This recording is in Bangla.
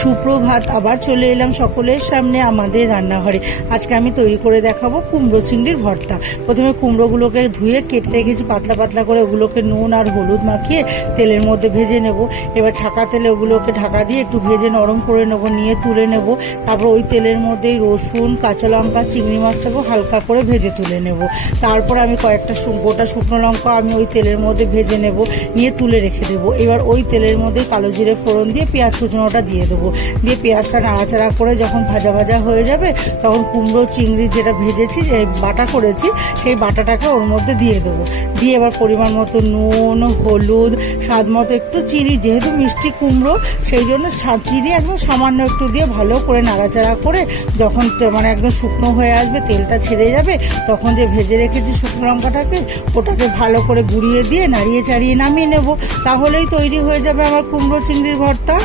সুপ্রভাত, আবার চলে এলাম সকলের সামনে আমাদের রান্নাঘরে। আজকে আমি তৈরি করে দেখাবো কুমড়ো চিংড়ির ভর্তা। প্রথমে কুমড়োগুলোকে ধুয়ে কেটে রেখেছি পাতলা পাতলা করে, ওগুলোকে নুন আর হলুদ মাখিয়ে তেলের মধ্যে ভেজে নেব। এবার ছাকা তেলে ওগুলোকে ঢাকা দিয়ে একটু ভেজে নরম করে নেব, নিয়ে তুলে নেব। তারপর ওই তেলের মধ্যেই রসুন, কাঁচা লঙ্কা, চিংড়ি মাছটাকেও হালকা করে ভেজে তুলে নেব। তারপর আমি কয়েকটা গোটা শুকনো লঙ্কা আমি ওই তেলের মধ্যে ভেজে নেব, নিয়ে তুলে রেখে দেবো। এবার ওই তেলের মধ্যে কালো জিরে ফোড়ন দিয়ে পেঁয়াজ কুচনোটা দিয়ে দেবো। দিয়ে পেঁয়াজটা নাড়াচাড়া করে যখন ভাজা ভাজা হয়ে যাবে, তখন কুমড়ো চিংড়ি যেটা ভেজেছি, যে বাটা করেছি, সেই বাটাটাকে ওর মধ্যে দিয়ে দেবো। দিয়ে এবার পরিমাণ মতো নুন, হলুদ, স্বাদ মতো একটু চিনি, যেহেতু মিষ্টি কুমড়ো সেই জন্য চিনি একদম সামান্য একটু দিয়ে ভালো করে নাড়াচাড়া করে যখন মানে একদম শুকনো হয়ে আসবে, তেলটা ছেড়ে যাবে, তখন যে ভেজে রেখেছি শুকনো লঙ্কাটাকে, ওটাকে ভালো করে গুঁড়িয়ে দিয়ে নাড়িয়ে চাড়িয়ে নামিয়ে নেব। তাহলেই তৈরি হয়ে যাবে আমার কুমড়ো চিংড়ির ভর্তা।